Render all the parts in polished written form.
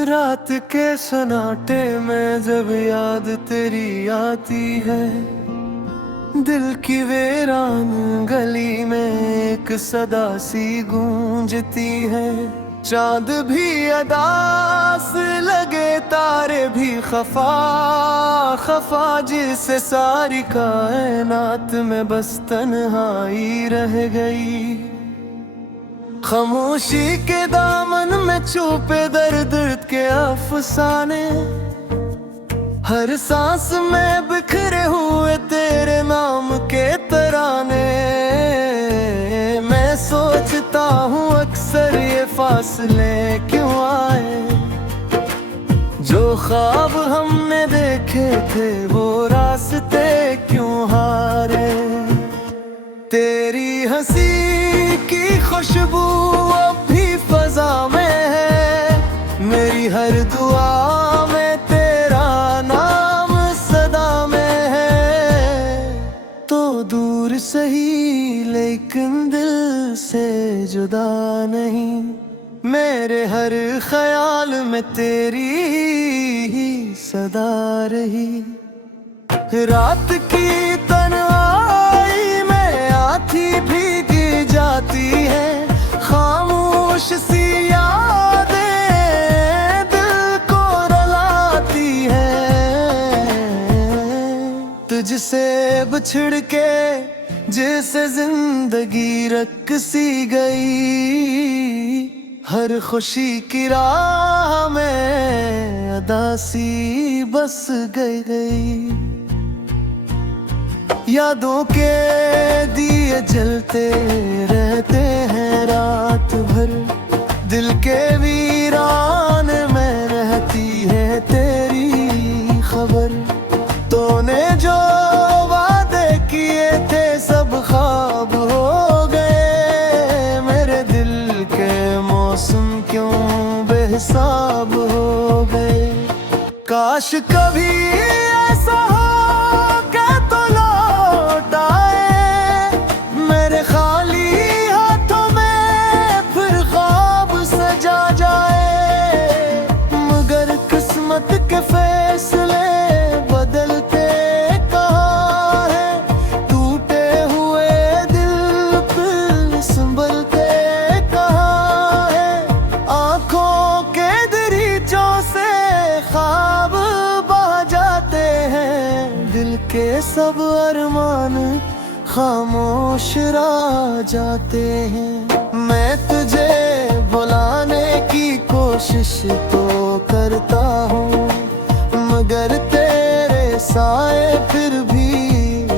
रात के सन्नाटे में जब याद तेरी आती है, दिल की वीरान गली में एक सदा सी गूंजती है। चांद भी अदास लगे, तारे भी खफा खफा, जिससे सारी कायनात में बस तन्हाई रह गई। खामोशी के दामन में छुपे दर्द के अफसाने, हर सांस में बिखरे हुए तेरे नाम के तराने। मैं सोचता हूँ अक्सर ये फासले क्यों आए, जो ख्वाब हमने देखे थे वो रास्ते क्यों हारे। तेरी हंसी की खुशबू अब भी फजा में है, मेरी हर दुआ में तेरा नाम सदा में है। तो दूर सही लेकिन दिल से जुदा नहीं, मेरे हर ख्याल में तेरी ही सदा रही। रात की तन्हाई में आँखी भीगी जाती है, खामोश सी यादें दिल को रुलाती है। तुझसे बिछड़ के जैसे जिंदगी रक सी गई, हर खुशी की राह में अदासी बस गई। यादों के दिए जलते रहते हैं रात भर, दिल के वीरान में रहती है तेरी खबर। तूने जो वादे किए थे सब ख्वाब हो गए, मेरे दिल के मौसम क्यों बेहिसाब हो गए। काश कभी ऐसा हो के तो लौट आए, मेरे खाली हाथों में फिर ख्वाब सजा जाए। मगर किस्मत के फैसले बदलते कहाँ है, टूटे हुए दिल फिर संभलते कहाँ है। आंखों के दरीचों से ख्वाब बह जाते हैं, दिल के सब अरमान खामोश रह जाते हैं। मैं तुझे बुलाने की कोशिश तो करता हूँ, मगर तेरे साए फिर भी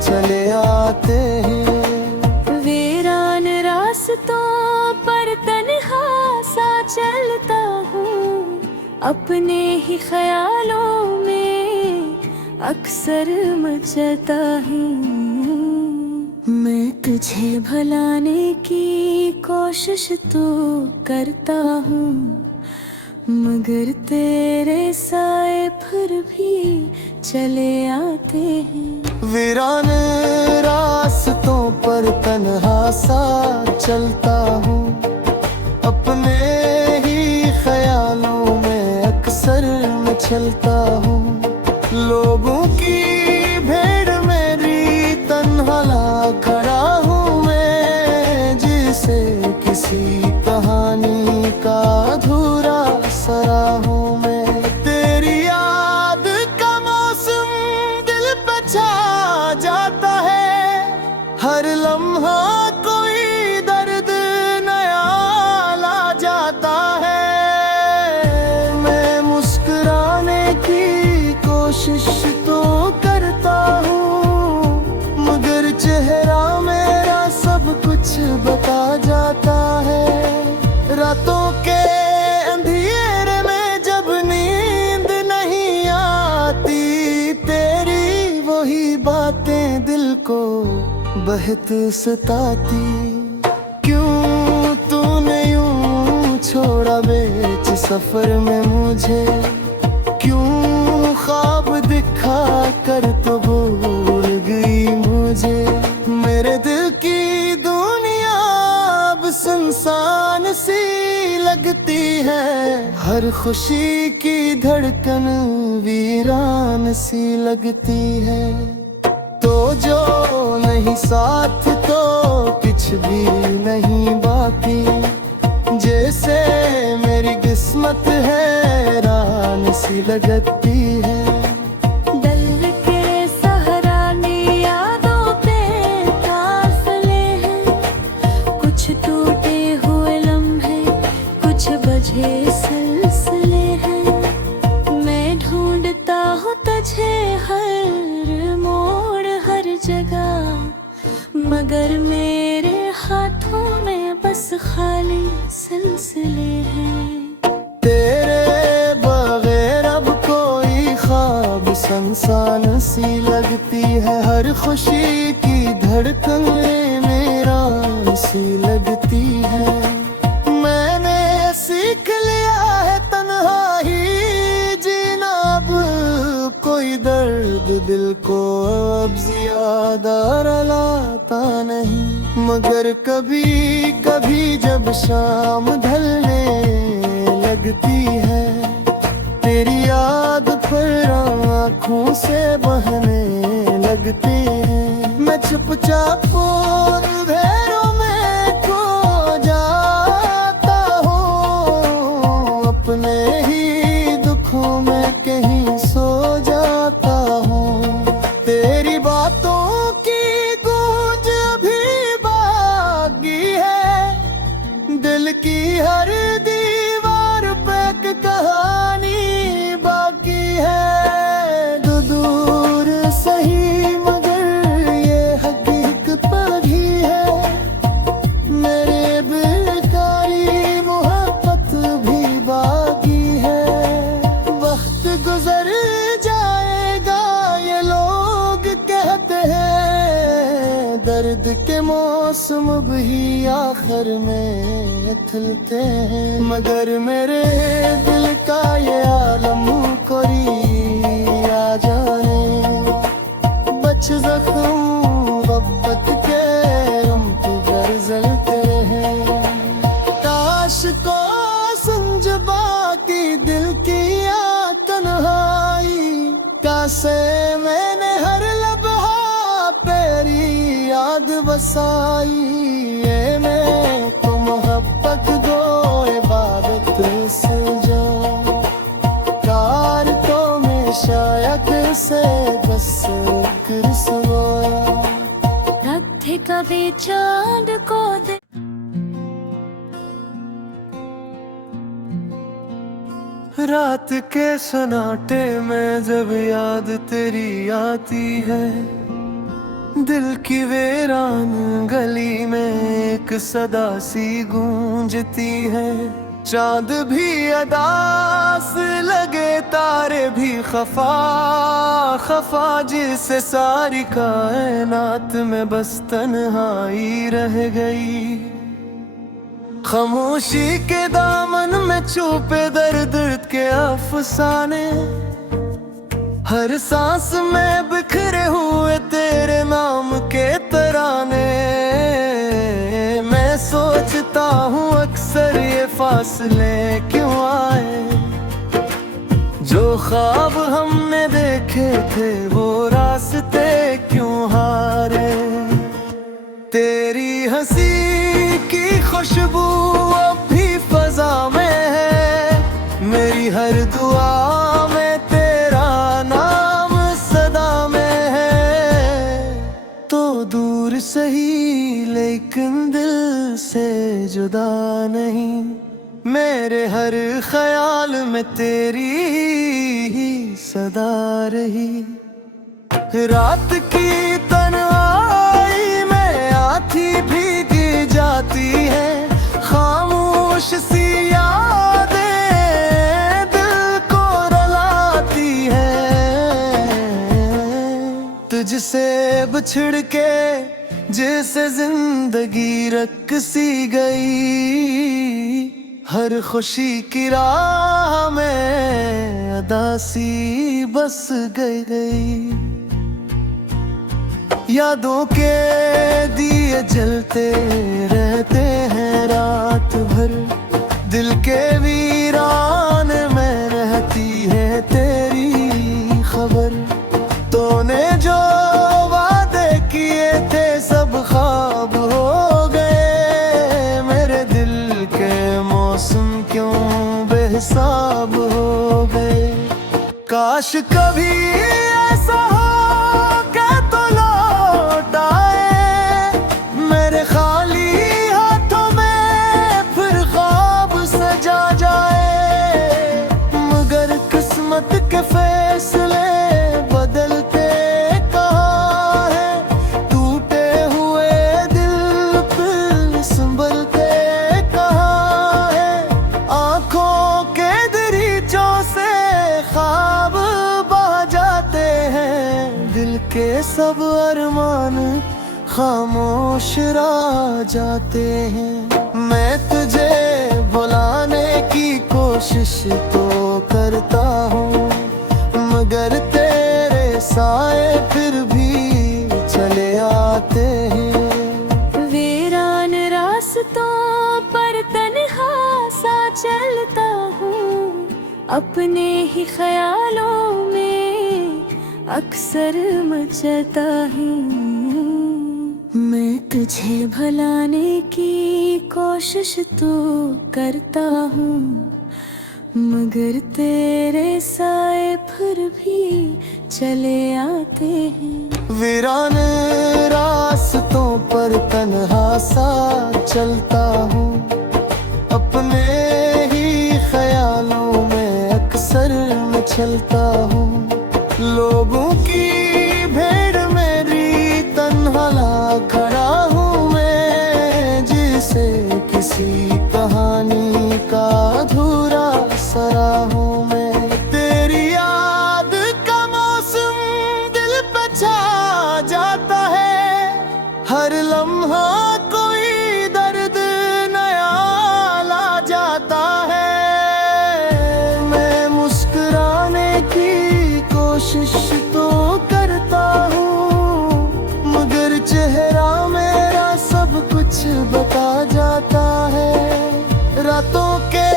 चले आते हैं। वीरान रास्तों पर तन्हा सा चलता हूँ, अपने ही ख्यालों में अक्सर मचलता हूँ। मैं तुझे भुलाने की कोशिश तो करता हूँ, मगर तेरे साए फिर भी चले आते हैं। वीरान रास्तों पर तन्हा सा चलता हूँ, अपने ही ख्यालों में अक्सर मचलता हूँ। लोगों की भीड़ मेरी तन्हा ला खड़ा हूँ मैं, जिसे किसी कहानी का अधूरा सरा हूँ मैं। तेरी याद का मौसम दिल पे छा जाता है, हर लम्हा कोई दर्द नया ला जाता है। मैं मुस्कुराने की कोशिश तो करता हूँ, मगर चेहरा मेरा सब कुछ बता जाता है। रातों के अंधेरे में जब नींद नहीं आती, तेरी वही बातें दिल को बहुत सताती। क्यों तूने यूं छोड़ा बीच सफर में मुझे, क्यों ख्वाब दिखा कर तो भूल गई मुझे। मेरे दिल की दुनिया अब सुनसान सी लगती है। हर खुशी की धड़कन वीरान सी लगती है। तो जो नहीं साथ तो कुछ भी नहीं बाकी। जैसे मेरी किस्मत हैरान सी लगती है। दिल के सहरानी यादों पे काफिले हैं। कुछ टूटे हुए लम्हे, कुछ बजे सिलसिले हैं। मैं ढूंढता हूँ तुझे हर मोड़ हर जगह, मगर मेरे हाथों में बस खाली सिलसिले हैं। तेरे बगैर अब कोई ख्वाब संसान सी लगती है। हर खुशी की धड़कन मेरा सी लगती है। मैंने सीख लिया है तन्हाई जीना अब। कोई दर्द दिल को अब ज्यादा रुलाता नहीं। मगर कभी कभी जब शाम ढलने लगती है, तेरी याद फिर आँखों से बहने लगती है। मैं चुपचाप अंधेरों में खो जाता हूँ। अपने ही दुखों में कहीं सो जाता हूँ। तेरी बातों की गूंज अभी बाकी है। दिल की हर दीवार पे एक कहानी बाकी है। दूर सही मगर ये हकीकत ही है। मेरे बेकारी मोहब्बत भी बाकी है। वक्त गुजर जाएगा ये लोग कहते हैं। दर्द के मौसम भी आखिर में खिलते हैं। मगर मेरे दिल का ये आलम कोई आ जाए। बच जख्म मोहब्बत के हम तुझर जलते हैं। काश को समझ बाकी दिल की या तन्हाई। कासे मैंने हर लम्हा तेरी याद बसाई। ये मैं तो मोहब्बत दो इबादत से जाओ। कार तो मैं शायद से बस कर सोया। रब थे कभी चांद को दे। रात के सन्नाटे में जब याद तेरी आती है, दिल की वीरान गली में एक सदा सी गूंजती है। चांद भी अदास लगे, तारे भी खफा खफा, जिससे सारी कायनात में बस तन्हाई रह गई। खामोशी के दामन में छुपे दर्द के अफसाने, हर सांस में बिखरे हुए तेरे नाम के तराने। मैं सोचता हूँ अक्सर ये फासले क्यों आए, जो ख्वाब हमने देखे थे वो रास्ते क्यों हारे। तेरी हंसी की खुशबू अब भी फजा में है, मेरी हर दुआ में तेरा नाम सदा में है। तो दूर सही लेकिन दिल से जुदा नहीं, मेरे हर ख्याल में तेरी ही सदा रही। रात की तन्हाई में आँखी भीगी जाती है, खामोश सी यादें दिल को रुलाती है। तुझसे बिछड़ के जैसे जिंदगी रक सी गई, हर खुशी की राह में अदासी बस गई। यादों के दिए जलते रहते हैं रात भर, दिल के कभी ऐसा हो के तो लौट आए मेरे खाली हाथों में फिर ख्वाब सजा जाए। मगर किस्मत के फैसले बदलते कहाँ है, टूटे हुए दिल फिर संभलते कहाँ है। आंखों के दरीचों से ख्वाब बह जाते हैं, दिल के सब अरमान खामोश रह जाते हैं। मैं तुझे भुलाने की कोशिश तो करता हूँ, मगर तेरे साए फिर भी चले आते हैं। वीरान रास्तों पर तन्हा सा चलता हूँ, अपने ही ख्यालों में अक्सर मचलता हूँ। मैं तुझे भुलाने की कोशिश तो करता हूँ, मगर तेरे साए फिर भी चले आते हैं। वीरान रास्तों पर तन्हा सा चलता हूँ, अपने ही ख्यालों में अक्सर मचलता हूँ। लोगों की भीड़ मेरी तन्हा ला खड़ा हूँ मैं, जिसे किसी कहानी का अधूरा सरा हूँ मैं। तेरी याद का मौसम दिल पे छा जाता है, हर लम्हा कोई दर्द नया ला जाता है। मैं मुस्कुराने की कोशिश तो करता हूँ, मगर चेहरा मेरा सब कुछ बता जाता है। रातों के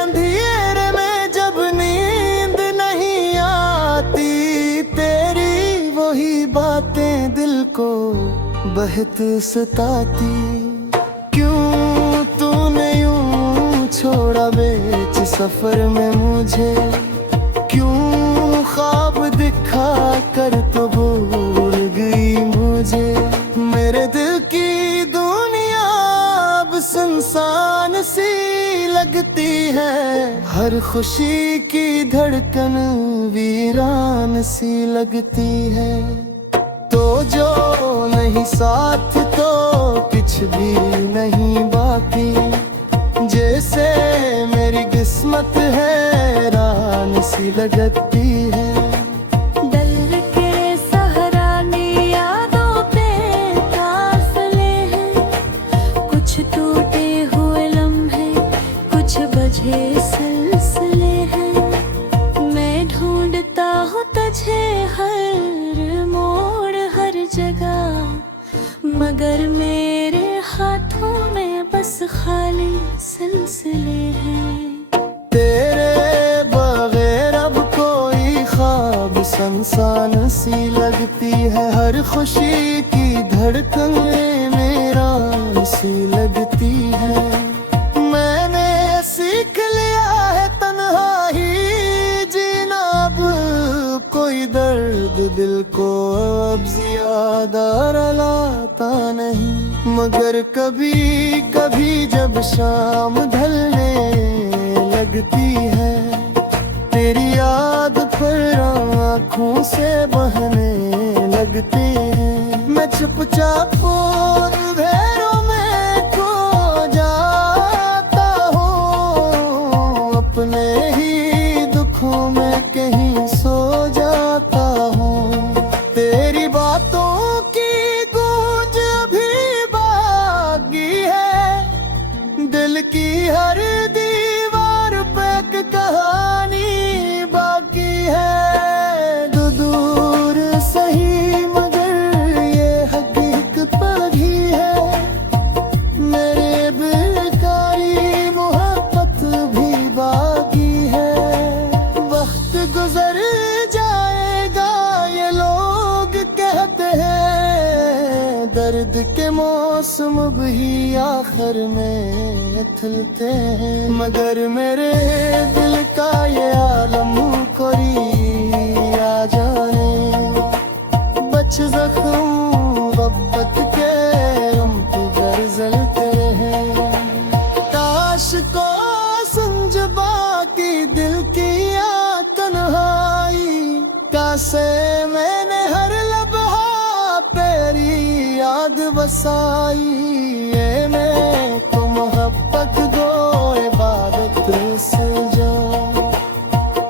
अंधेरे में जब नींद नहीं आती, तेरी वही बातें दिल को बहुत सताती। क्यों तूने यूं छोड़ा बीच सफर में मुझे, क्यों ख्वाब दिखा कर तो भूल गई मुझे। मेरे दिल की दुनिया अब सुनसान सी लगती है, हर खुशी की धड़कन वीरान सी लगती है। तो जो नहीं साथ तो कुछ भी नहीं बाकी, जैसे मेरी किस्मत हैरान सी लगती है। दल के सहराने यादों पे काफिले हैं, कुछ टूटे हुए लम्हे, कुछ बजे सिलसिले हैं। मैं ढूंढता हूँ तुझे हर मोड़ हर जगह, मगर मेरे हाथों में बस खाली सिलसिले हैं। तेरे बगैर अब कोई ख्वाब सुनसान सी लगती है, हर खुशी की धड़कन मेरा सी लगती है। मैंने सीख लिया है तन्हा ही जीना, अब कोई दर्द दिल को अब ज्यादा रुलाता नहीं। मगर कभी कभी जब शाम ढलने लगती है, तेरी याद फिर आँखों से बहने लगती है। मैं चुपचाप अंधेरों में खो जाता हूँ, अपने ही दुखों में कहीं सो जाता हूँ। तेरी बातों की गूंज अभी बाकी है, दिल की हर दीवार पे एक कहानी बाकी है। दूर सही मगर ये हकीकत ही है, मेरे बेकारी मोहब्बत भी बाकी है। वक्त गुजर जाएगा ये लोग कहते हैं, दर्द के मौसम भी ही आखिर में खिलते हैं। मगर मेरे दिल का ये आलम कोई आ जाने, बच जख्म मोहब्बत के हम तुझे जलते हैं। काश को समझ बाकी दिल की या तन्हाई, कैसे मैंने हर लम्हा तेरी याद बसाई। ये मैं तो मोहब्बत दो इबादत से जाऊं,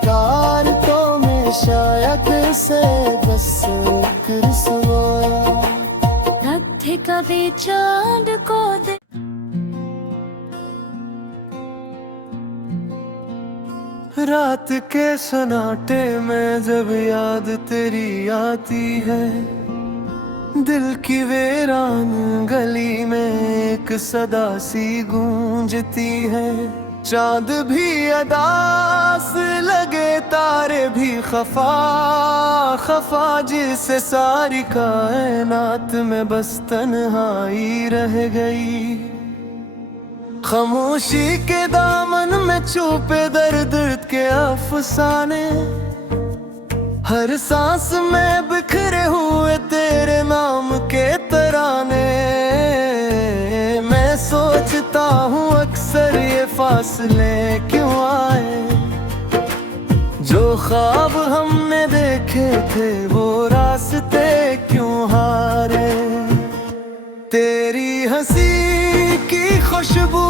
कार तो में शायद से बस कर सोया। न थे कभी चांद को रात के सन्नाटे में जब याद तेरी आती है, दिल की वीरान गली में एक सदा सी गूंजती है। चांद भी अदास लगे, तारे भी खफा खफा, जिससे सारी कायनात में बस तन्हाई रह गई। खामोशी के दामन में छुपे दर्द के अफसाने, हर सांस में बिखरे हुए तेरे नाम के तराने। मैं सोचता हूँ अक्सर ये फासले क्यों आए, जो ख्वाब हमने देखे थे वो रास्ते क्यों हारे। तेरी हंसी की खुशबू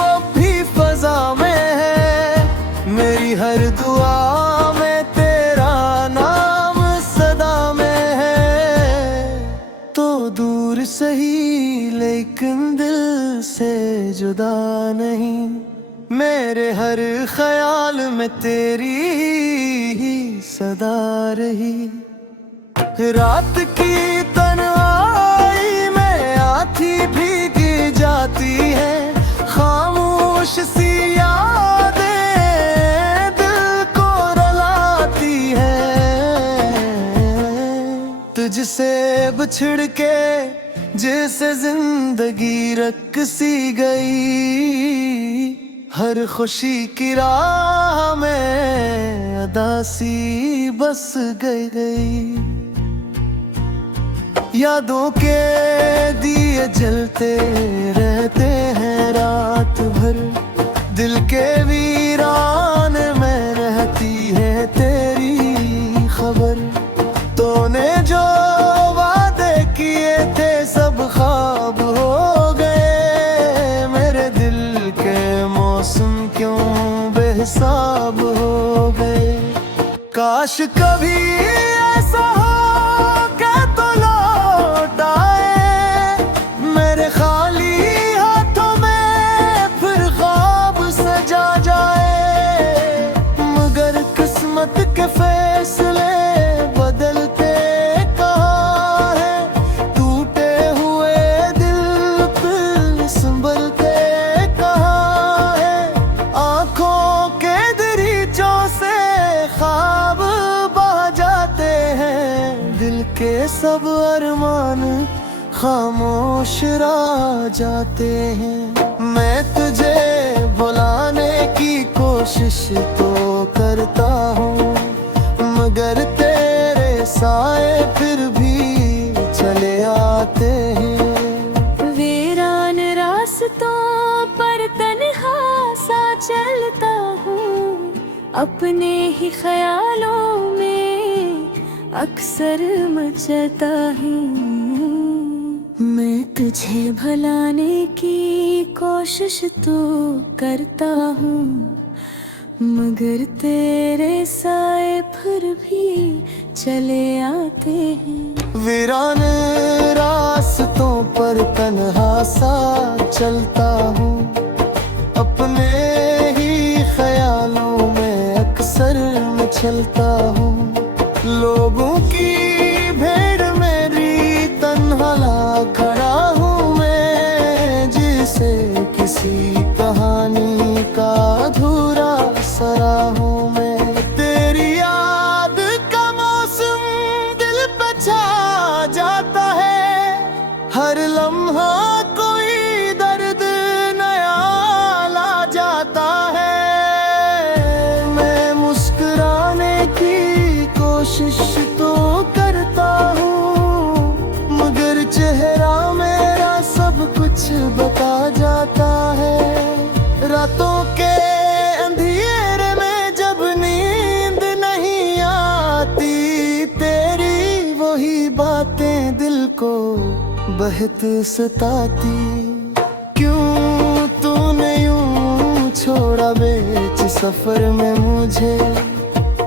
अब भी फजा में है, मेरी हर दुआ में तेरा नाम सदा में है। तो दूर सही लेकिन दिल से जुदा नहीं, मेरे हर ख्याल में तेरी ही सदा रही। रात की तन्हाई में आँखें भीगी जाती है, खामोश सी यादें दिल को रुलाती है। तुझसे बिछड़ के जैसे जिंदगी रक सी गई, हर खुशी की राह में अदासी बस गई। यादों के दिए जलते रहते हैं रात भर, दिल के वीरान में रहती है तेरी खबर। तूने जो वादे किए थे सब ख्वाब हो गए, मेरे दिल के मौसम क्यों बेहिसाब हो गए। काश कभी ऐसा हो के तो लौट आए, मेरे खाली हाथों में फिर ख्वाब सजा जाए। मगर किस्मत के फैसले बदलते कहाँ है, टूटे हुए दिल फिर संभलते कहाँ है। आंखों के दरीचों से ख्वाब बह जाते हैं, दिल के सब अरमान खामोश रह जाते हैं। मैं तुझे बुलाने की कोशिश तो करता हूँ, मगर तेरे साए फिर भी चले आते हैं। वीरान रास्तों पर तन्हा सा चलता हूँ, अपने ही ख्यालों में अक्सर मचता हूँ। मैं तुझे भुलाने की कोशिश तो करता हूँ, मगर तेरे साए फिर भी चले आते हैं। वीरान रास्तों पर तन्हा सा चलता हूँ, अपने ही ख्यालों में अक्सर मचलता हूँ। लोगों की भीड़ मेरी तन्हा ला खड़ा हूँ मैं, जिसे किसी कहानी का अधूरा सरा हूँ मैं। तेरी याद का मौसम दिल पे छा जाता है, हर लम्हा कोई सहित सताती। क्यों तूने यूं छोड़ा बीच सफर में मुझे,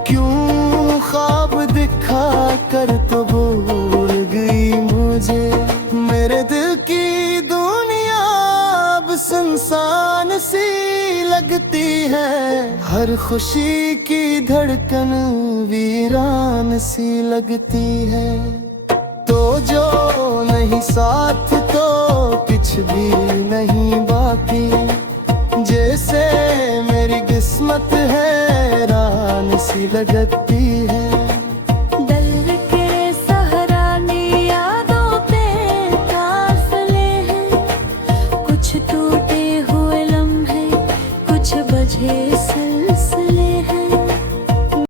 क्यों ख्वाब दिखा कर तो भूल गई मुझे। मेरे दिल की दुनिया अब सुनसान सी लगती है, हर खुशी की धड़कन वीरान सी लगती है। तो जो नहीं साथ तो कुछ भी नहीं बाकी, जैसे मेरी किस्मत हैरान सी लगती